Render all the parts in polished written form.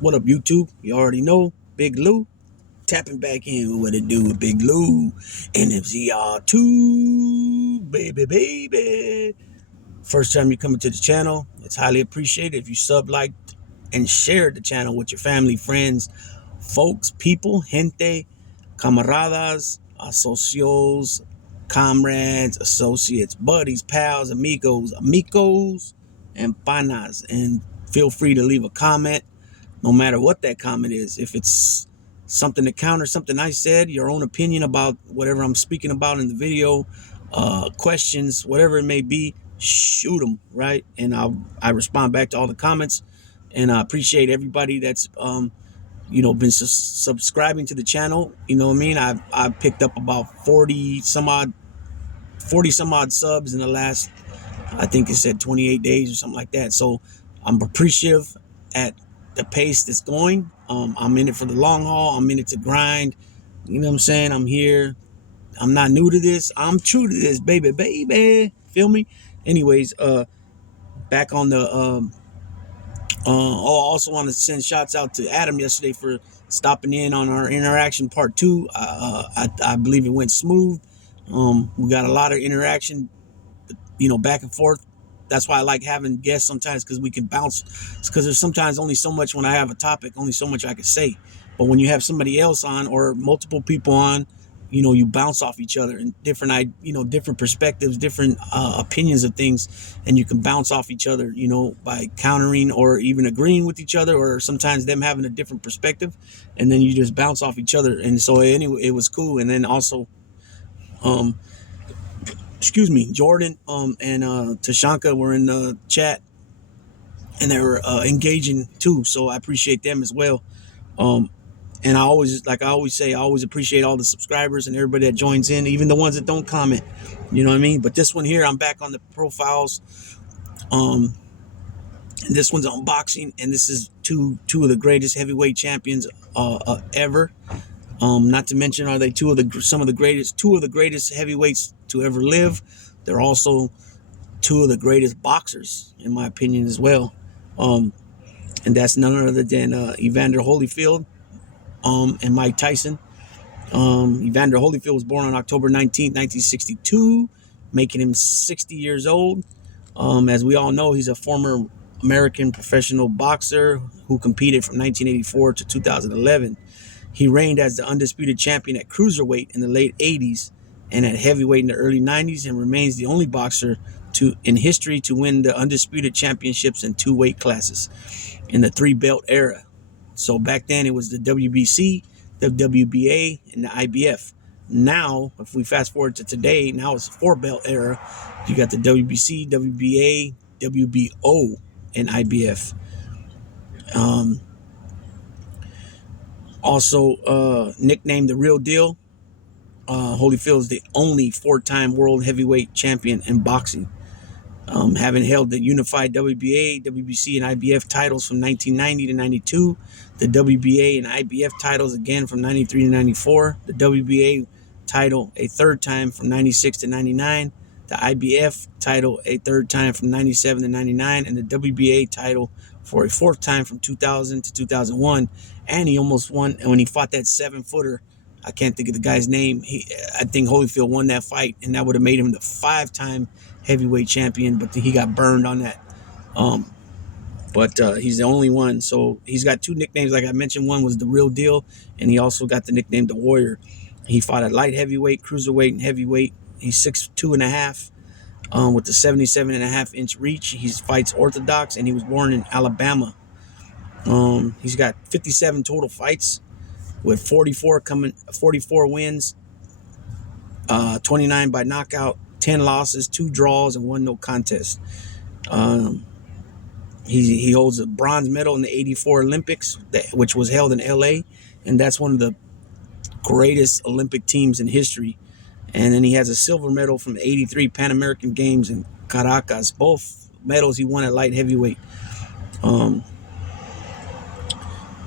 What up, YouTube? You already know, Big Lou. Tapping back in with what it do with Big Lou. NFZR2, baby. First time you come to the channel, it's highly appreciated if you sub, like, and share the channel with your family, friends, folks, people, gente, camaradas, asocios, comrades, associates, buddies, pals, amigos, and panas. And feel free to leave a comment, no matter what that comment is. If it's something to counter something I said, your own opinion about whatever I'm speaking about in the video, questions, whatever it may be, shoot them, right? And I respond back to all the comments. And I appreciate everybody that's been subscribing to the channel. You know what I mean? I've picked up about 40 some odd subs in the last, I think it said 28 days or something like that. So I'm appreciative at the pace that's going. I'm in it for the long haul. I'm in it to grind. You know what I'm saying? I'm here. I'm not new to this. I'm true to this, baby. Feel me? Anyways, back on the I also want to send shots out to Adam yesterday for stopping in on our interaction part 2. I believe it went smooth. We got a lot of interaction, back and forth. That's why I like having guests sometimes, because we can bounce. Because there's sometimes only so much when I have a topic, only so much I can say. But when you have somebody else on or multiple people on, you bounce off each other and different perspectives, different opinions of things, and you can bounce off each other, by countering or even agreeing with each other, or sometimes them having a different perspective, and then you just bounce off each other. And so anyway, it was cool. And then also, Jordan and Tashanka were in the chat, and they were engaging too. So I appreciate them as well. And I always say, I always appreciate all the subscribers and everybody that joins in, even the ones that don't comment. You know what I mean? But this one here, I'm back on the profiles. And this one's unboxing, and this is two of the greatest heavyweight champions ever. Not to mention, are they two of the greatest heavyweights to ever live. They're also two of the greatest boxers, in my opinion, as well. And that's none other than Evander Holyfield and Mike Tyson. Evander Holyfield was born on October 19th, 1962, making him 60 years old. As we all know, he's a former American professional boxer who competed from 1984 to 2011. He reigned as the undisputed champion at cruiserweight in the late 80s and at heavyweight in the early 90s, and remains the only boxer in history to win the undisputed championships in 2 weight classes in the 3-belt era. So back then it was the WBC, the WBA, and the IBF. Now, if we fast forward to today, now it's a 4-belt era. You got the WBC, WBA, WBO, and IBF. Also nicknamed the Real Deal, Holyfield is the only 4-time world heavyweight champion in boxing, having held the unified WBA, WBC, and IBF titles from 1990 to 92, the WBA and IBF titles again from 93 to 94, the WBA title a 3rd time from 96 to 99, the IBF title a 3rd time from 97 to 99, and the WBA title for a 4th time from 2000 to 2001. And he almost won when he fought that 7-footer. I can't think of the guy's name. I think Holyfield won that fight, and that would have made him the 5-time heavyweight champion, but he got burned on that. But he's the only one. So he's got 2 nicknames, like I mentioned. One was the Real Deal, and he also got the nickname the Warrior. He fought at light heavyweight, cruiserweight, and heavyweight. He's 6'2.5", with a 77.5-inch reach. He fights orthodox, and he was born in Alabama. He's got 57 total fights, with 44 wins, 29 by knockout, 10 losses, 2 draws, and 1 no contest. He holds a bronze medal in the 84 Olympics, which was held in LA, and that's one of the greatest Olympic teams in history. And then he has a silver medal from the 83 Pan American Games in Caracas. Both medals he won at light heavyweight.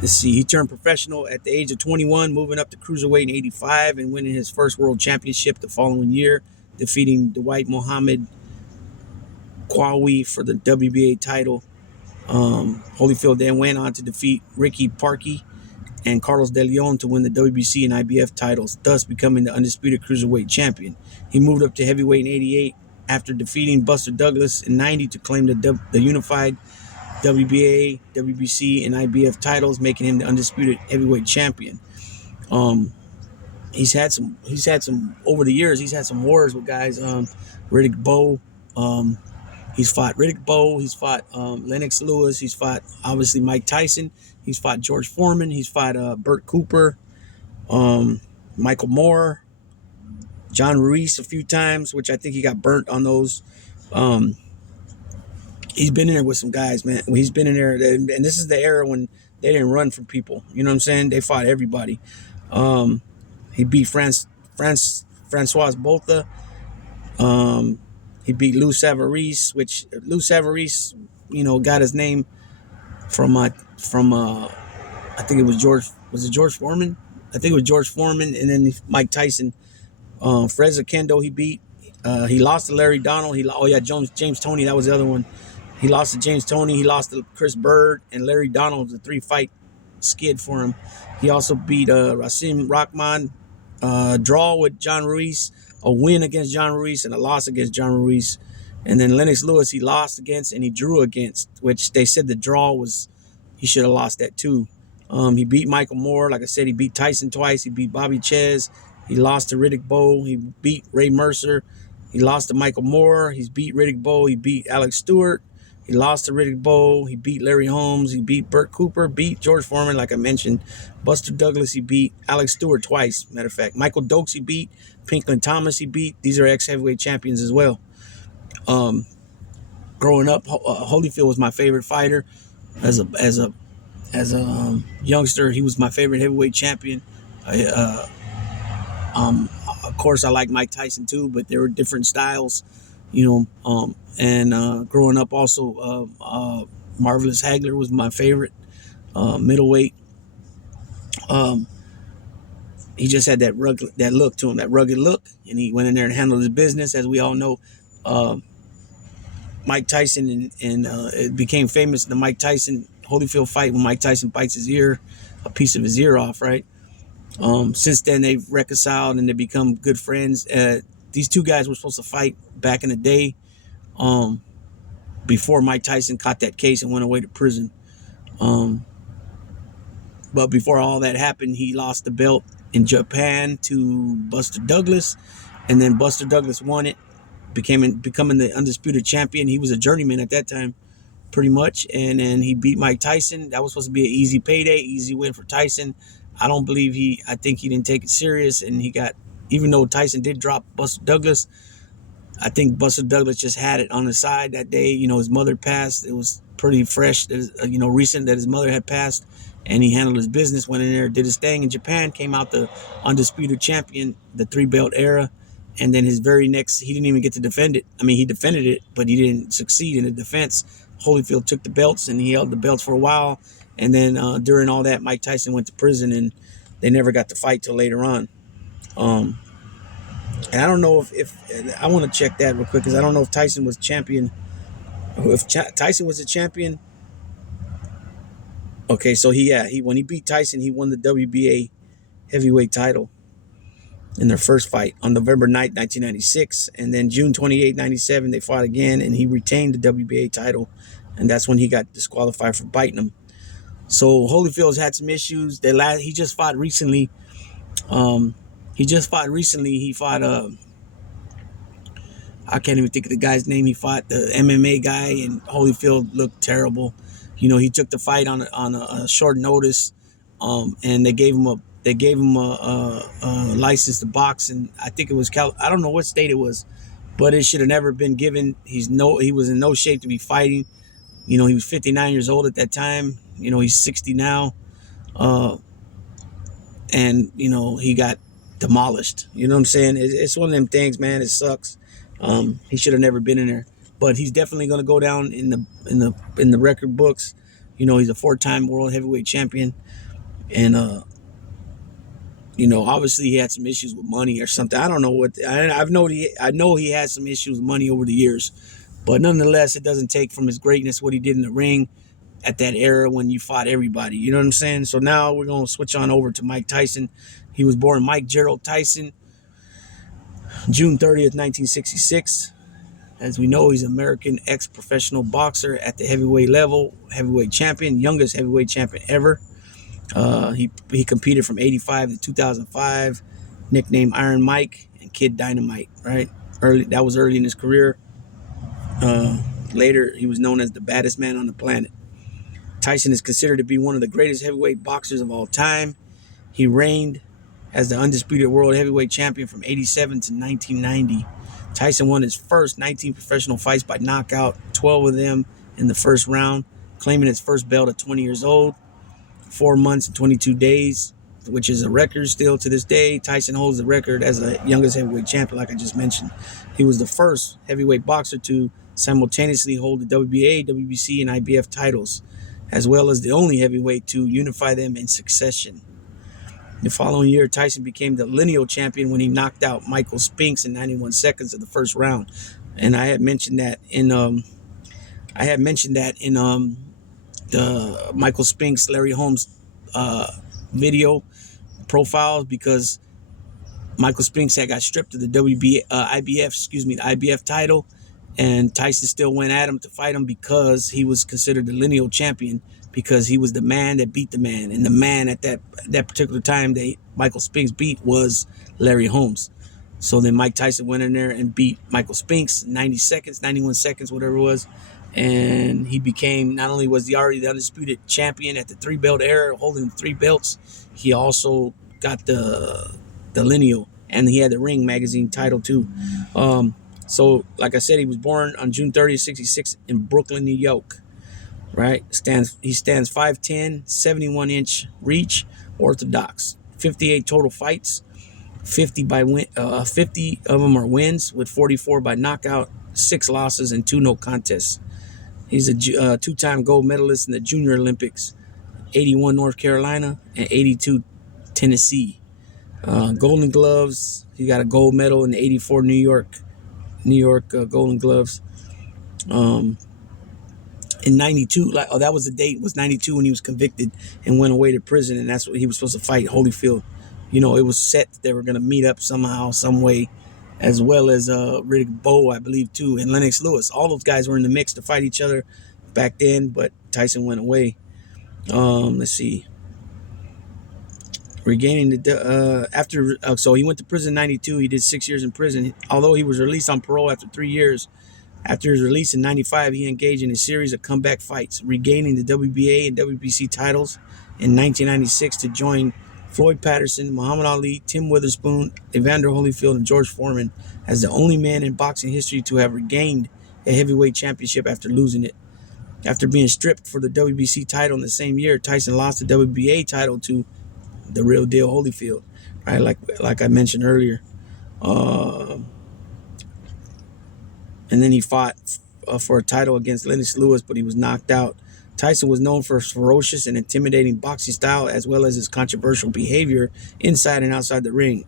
Let's see, he turned professional at the age of 21, moving up to cruiserweight in 85 and winning his first world championship the following year, defeating Dwight Muhammad Qawi for the WBA title Holyfield then went on to defeat Ricky Parkey and Carlos De Leon to win the WBC and IBF titles, thus becoming the undisputed cruiserweight champion. He moved up to heavyweight in '88 after defeating Buster Douglas in '90 to claim the unified WBA, WBC, and IBF titles, making him the undisputed heavyweight champion. He's had some over the years. He's had some wars with guys. Riddick Bowe. He's fought Riddick Bowe. He's fought Lennox Lewis. He's fought obviously Mike Tyson. He's fought George Foreman. He's fought Burt Cooper, Michael Moore, John Ruiz a few times, which I think he got burnt on those. He's been in there with some guys, man. He's been in there, and this is the era when they didn't run from people. You know what I'm saying? They fought everybody. He beat Francois Botha. He beat Lou Savarese, which Lou Savarese, got his name from I think it was George Foreman? I think it was George Foreman, and then Mike Tyson. Freza Kendo he beat. He lost to Larry Donald. James Toney, that was the other one. He lost to James Toney. He lost to Chris Bird, and Larry Donald was a 3-fight skid for him. He also beat Rasim Rahman, draw with John Ruiz, a win against John Ruiz, and a loss against John Ruiz. And then Lennox Lewis he lost against and he drew against, which they said the draw was, he should have lost that too. He beat Michael Moore. Like I said, he beat Tyson twice. He beat Bobby Chez. He lost to Riddick Bowe. He beat Ray Mercer. He lost to Michael Moore. He's beat Riddick Bowe. He beat Alex Stewart. He lost to Riddick Bowe. He beat Larry Holmes. He beat Burt Cooper. Beat George Foreman, like I mentioned. Buster Douglas, he beat Alex Stewart twice, matter of fact. Michael Dokes, he beat. Pinklin Thomas, he beat. These are ex-heavyweight champions as well. Growing up, Holyfield was my favorite fighter. As a youngster, he was my favorite heavyweight champion. Of course, I like Mike Tyson too, but there were different styles, and growing up also, Marvelous Hagler was my favorite middleweight. He just had that look to him, that rugged look, and he went in there and handled his business. As we all know, Mike Tyson and it became famous, the Mike Tyson Holyfield fight, when Mike Tyson bites a piece of his ear off, right? Since then, they've reconciled and they become good friends. These two guys were supposed to fight back in the day, before Mike Tyson caught that case and went away to prison. But before all that happened, he lost the belt in Japan to Buster Douglas, and then Buster Douglas won it, becoming the undisputed champion. He was a journeyman at that time, pretty much, and then he beat Mike Tyson. That was supposed to be an easy payday, easy win for Tyson. I think he didn't take it serious, and even though Tyson did drop Buster Douglas, I think Buster Douglas just had it on his side that day. His mother passed. It was pretty fresh, recent that his mother had passed, and he handled his business, went in there, did his thing in Japan, came out the undisputed champion, the 3-belt era, and then his very next, he didn't even get to defend it. I mean, he defended it, but he didn't succeed in the defense. Holyfield took the belts, and he held the belts for a while, and then during all that, Mike Tyson went to prison, and they never got to fight till later on. And I don't know if I want to check that real quick, because I don't know if Tyson was champion. If Tyson was a champion, okay, so when he beat Tyson, he won the WBA heavyweight title in their first fight on November 9th, 1996, and then June 28, 97, they fought again, and he retained the WBA title, and that's when he got disqualified for biting him. So Holyfield's had some issues. He just fought recently. He fought I can't even think of the guy's name. He fought the MMA guy, and Holyfield looked terrible. He took the fight on a short notice, and they gave him a license to box, and I think it was I don't know what state it was, but it should have never been given. He was in no shape to be fighting. He was 59 years old at that time. He's 60 now, and he got demolished. You know what I'm saying? It's one of them things, man. It sucks. He should have never been in there, but he's definitely going to go down in the record books. He's a 4-time world heavyweight champion, and obviously he had some issues with money or something. I don't know what. I know he had some issues with money over the years, but nonetheless, it doesn't take from his greatness what he did in the ring. at that era when you fought everybody. You know what I'm saying? So now we're going to switch on over to Mike Tyson. He was born Mike Gerald Tyson, June 30th, 1966. As we know, he's an American ex-professional boxer at the heavyweight level, heavyweight champion, youngest heavyweight champion ever. He competed from 85 to 2005, nicknamed Iron Mike and Kid Dynamite, right? That was early in his career. Later, he was known as the baddest man on the planet. Tyson is considered to be one of the greatest heavyweight boxers of all time. He reigned as the undisputed world heavyweight champion from 87 to 1990. Tyson won his first 19 professional fights by knockout, 12 of them in the first round, claiming his first belt at 20 years old, 4 months and 22 days, which is a record still to this day. Tyson holds the record as the youngest heavyweight champion, like I just mentioned. He was the first heavyweight boxer to simultaneously hold the WBA, WBC, and IBF titles, as well as the only heavyweight to unify them in succession. The following year, Tyson became the lineal champion when he knocked out Michael Spinks in 91 seconds of the first round. And I had mentioned that in the Michael Spinks, Larry Holmes video profiles, because Michael Spinks had got stripped of the IBF title, and Tyson still went at him to fight him because he was considered the lineal champion, because he was the man that beat the man, and the man at that particular time that Michael Spinks beat was Larry Holmes. So then Mike Tyson went in there and beat Michael Spinks 90 seconds, 91 seconds, whatever it was. And he became, not only was he already the undisputed champion at the 3-belt era, holding 3 belts, he also got the lineal, and he had the Ring magazine title too. So like I said, he was born on June 30th, 66 in Brooklyn, New York, right? He stands 5'10", 71-inch reach, orthodox, 58 total fights. 50 of them are wins, with 44 by knockout, 6 losses, and 2 no contests. He's a 2-time gold medalist in the Junior Olympics, 81 North Carolina and 82 Tennessee. Golden Gloves, he got a gold medal in the 84 New York Golden Gloves. In 92, that was the date, was 92 when he was convicted and went away to prison, and that's what he was supposed to fight, Holyfield. You know, it was set that they were going to meet up somehow, some way, as well as Riddick Bowe, I believe, too, and Lennox Lewis. All those guys were in the mix to fight each other back then, but Tyson went away. Let's see. Regaining so he went to prison in 92. He did 6 years in prison. Although he was released on parole after 3 years, after his release in 95, he engaged in a series of comeback fights, regaining the WBA and WBC titles in 1996 to join Floyd Patterson, Muhammad Ali, Tim Witherspoon, Evander Holyfield, and George Foreman as the only man in boxing history to have regained a heavyweight championship after losing it. After being stripped for the WBC title in the same year, Tyson lost the WBA title to the real deal Holyfield, right? Like I mentioned earlier. And then he fought for a title against Lennox Lewis, but he was knocked out. Tyson was known for his ferocious and intimidating boxing style, as well as his controversial behavior inside and outside the ring.